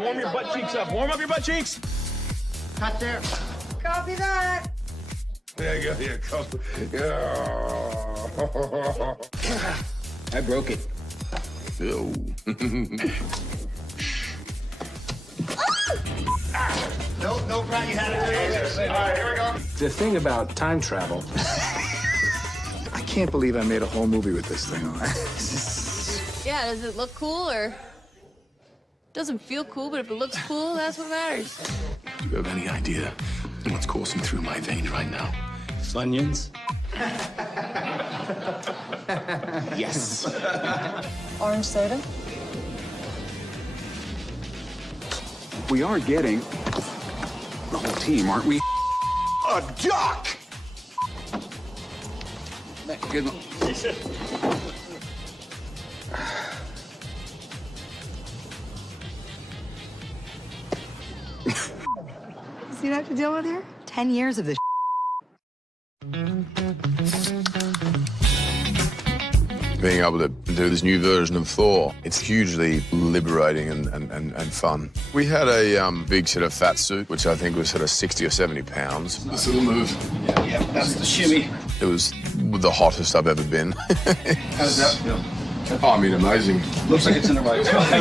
Warm your butt cheeks up. Warm up your butt cheeks. Cut there. Copy that. There you go. Here, copy. I broke it. Ew. No, Brian, you had it. All right, here we go. The thing about time travel. I can't believe I made a whole movie with this thing on. Yeah, does it look cool or? Doesn't feel cool, but if it looks cool, that's what matters. Do you have any idea what's coursing through my veins right now? Funyuns? Yes. Orange soda? We are getting the whole team, aren't we? A duck! Good one. See what I have to deal with here? 10 years of this. Being able to do this new version of Thor, it's hugely liberating and fun. We had a big sort of fat suit, which I think was sort of 60 or 70 pounds. This little move. Yeah, that's the shimmy. It was the hottest I've ever been. How does that feel? Oh, I mean, amazing. Looks like it's in the right spot.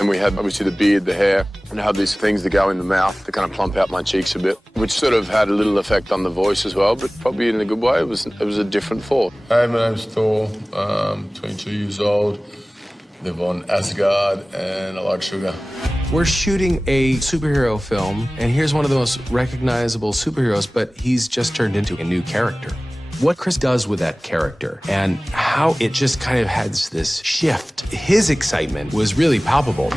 And we had obviously the beard, the hair, and I had these things that go in the mouth to kind of plump out my cheeks a bit, which sort of had a little effect on the voice as well, but probably in a good way. It was a different Thor. Hi, my name's Thor. 22 years old. Live on Asgard, and I like sugar. We're shooting a superhero film, and here's one of the most recognizable superheroes, but he's just turned into a new character. What Chris does with that character and how it just kind of has this shift. His excitement was really palpable.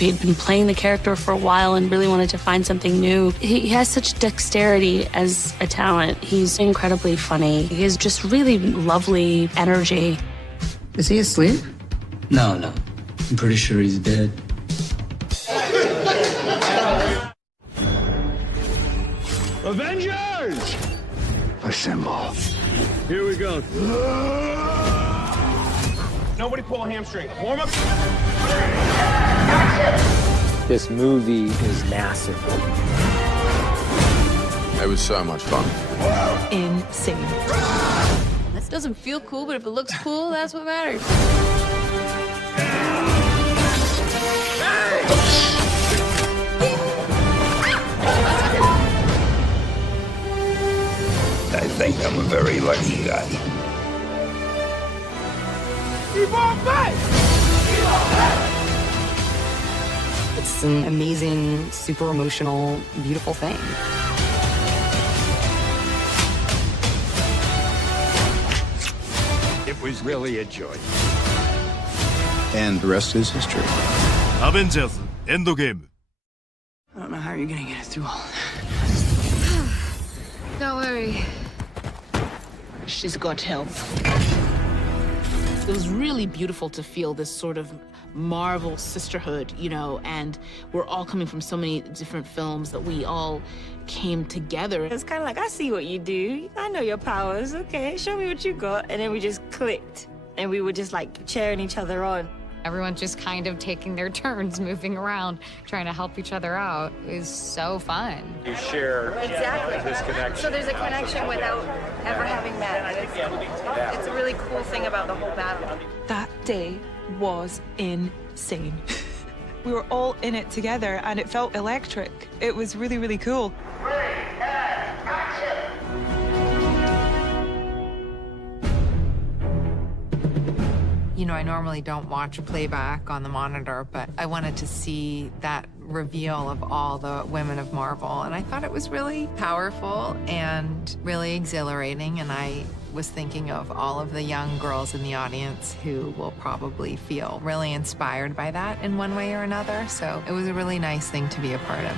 He'd been playing the character for a while and really wanted to find something new. He has such dexterity as a talent. He's incredibly funny. He has just really lovely energy. Is he asleep? No. I'm pretty sure he's dead. Avengers! Assemble. Here we go. Nobody pull a hamstring. Warm up. This movie is massive. It was so much fun. Insane. This doesn't feel cool, but if it looks cool, that's what matters. I think I'm a very lucky guy. It's an amazing, super emotional, beautiful thing. It was really a joy. And the rest is history. Avengers Endgame. I don't know how you're gonna get it through all that. Don't worry. She's got help. It was really beautiful to feel this sort of Marvel sisterhood, you know, and we're all coming from so many different films that we all came together. It's kind of like, I see what you do. I know your powers. Okay, show me what you got. And then we just clicked, and we were just like cheering each other on. Everyone just kind of taking their turns, moving around, trying to help each other out. It was so fun. You share this connection. So there's a connection without ever having met. It's a really cool thing about the whole battle. That day was insane. We were all in it together, and it felt electric. It was really, really cool. You know, I normally don't watch playback on the monitor, but I wanted to see that reveal of all the women of Marvel, and I thought it was really powerful and really exhilarating, and I was thinking of all of the young girls in the audience who will probably feel really inspired by that in one way or another, so it was a really nice thing to be a part of.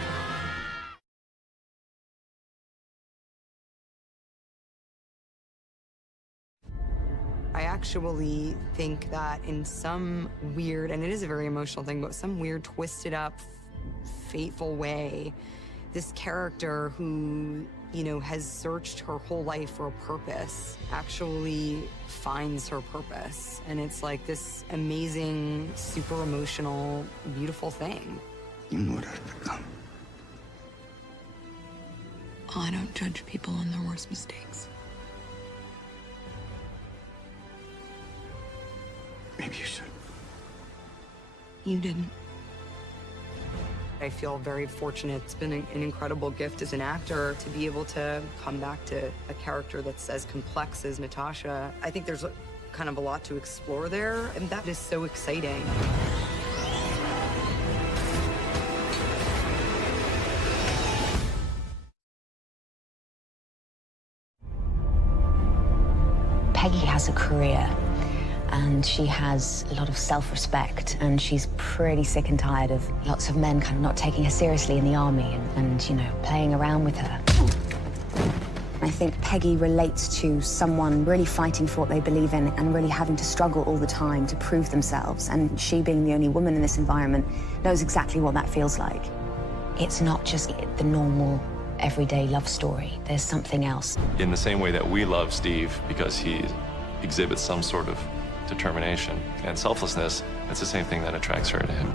I actually think that in some weird, and it is a very emotional thing, but some weird, twisted up, fateful way, this character who, you know, has searched her whole life for a purpose actually finds her purpose. And it's like this amazing, super emotional, beautiful thing. You know what I've become. Oh, I don't judge people on their worst mistakes. Maybe you should. You didn't. I feel very fortunate. It's been an incredible gift as an actor to be able to come back to a character that's as complex as Natasha. I think there's kind of a lot to explore there, and that is so exciting. Peggy has a career, and she has a lot of self-respect, and she's pretty sick and tired of lots of men kind of not taking her seriously in the army and you know, playing around with her. I think Peggy relates to someone really fighting for what they believe in and really having to struggle all the time to prove themselves, and she, being the only woman in this environment, knows exactly what that feels like. It's not just the normal, everyday love story. There's something else. In the same way that we love Steve because he exhibits some sort of determination and selflessness, it's the same thing that attracts her to him.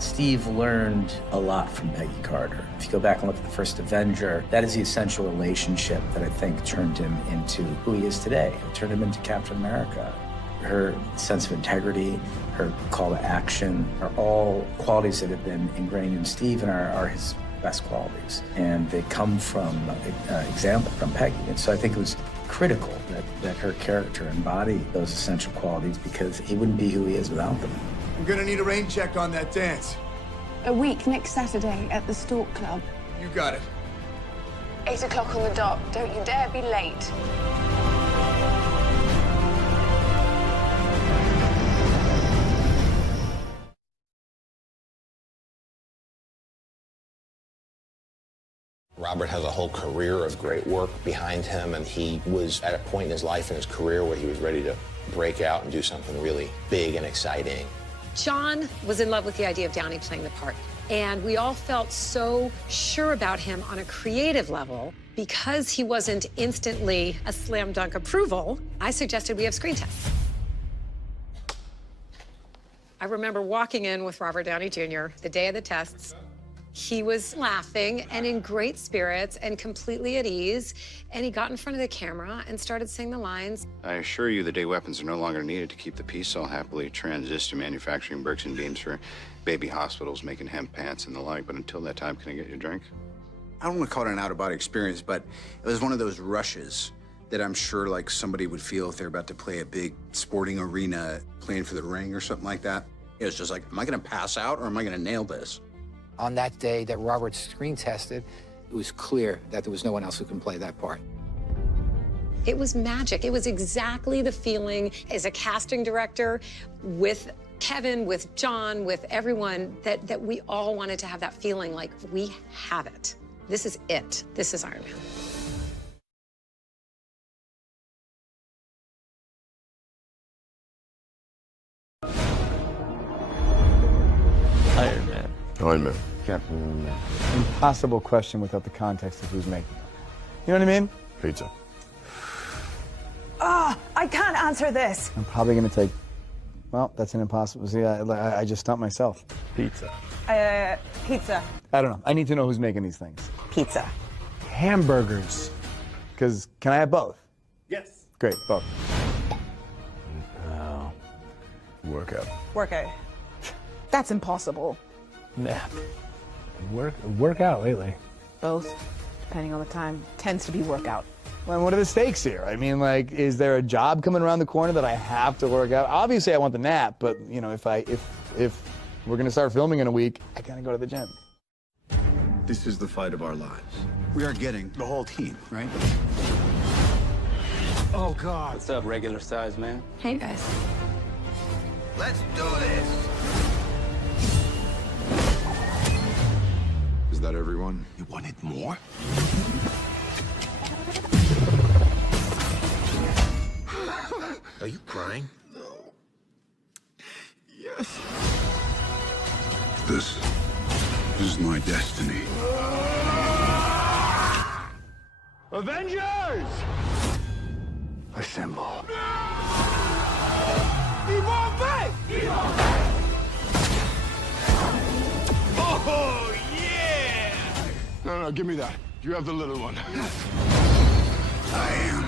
Steve learned a lot from Peggy Carter. If you go back and look at the first Avenger, that is the essential relationship that I think turned him into who he is today. It turned him into Captain America. Her sense of integrity, her call to action are all qualities that have been ingrained in Steve and are his best qualities. And they come from example from Peggy. And so I think it was critical that her character embodied those essential qualities, because he wouldn't be who he is without them. I'm gonna need a rain check on that dance. A week next Saturday at the Stork Club. You got it. 8 o'clock on the dot. Don't you dare be late. Robert has a whole career of great work behind him, and he was at a point in his life and his career where he was ready to break out and do something really big and exciting. John was in love with the idea of Downey playing the part, and we all felt so sure about him on a creative level. Because he wasn't instantly a slam dunk approval, I suggested we have screen tests. I remember walking in with Robert Downey Jr. the day of the tests. He was laughing and in great spirits and completely at ease, and he got in front of the camera and started saying the lines. I assure you the day weapons are no longer needed to keep the peace cell happily transist to manufacturing bricks and beams for baby hospitals, making hemp pants and the like, but until that time, can I get you a drink? I don't want to call it an out-of-body experience, but it was one of those rushes that I'm sure like somebody would feel if they're about to play a big sporting arena, playing for the ring or something like that. It was just like, am I going to pass out or am I going to nail this? On that day that Robert screen tested, it was clear that there was no one else who can play that part. It was magic. It was exactly the feeling as a casting director with Kevin, with John, with everyone, that we all wanted to have that feeling like we have it. This is it. This is Iron Man. Iron Man. Captain Impossible question without the context of who's making it. You know what I mean? Pizza. I can't answer this. I'm probably going to take, well, that's an impossible. See, I just stumped myself. Pizza. Pizza. I don't know. I need to know who's making these things. Pizza. Hamburgers. Because, can I have both? Yes. Great, both. Workout. Workout. That's impossible. Nap. Work out lately. Both, depending on the time, tends to be workout. Well, what are the stakes here? I mean, like, is there a job coming around the corner that I have to work out? Obviously, I want the nap, but you know, if we're gonna start filming in a week, I gotta go to the gym. This is the fight of our lives. We are getting the whole team, right? Oh, God. What's up, regular size man? Hey, guys. Let's do this. Is that everyone? You wanted more? Are you crying? No. Yes. This is my destiny. Avengers! Assemble. Oh, yeah! No, give me that. You have the little one. I am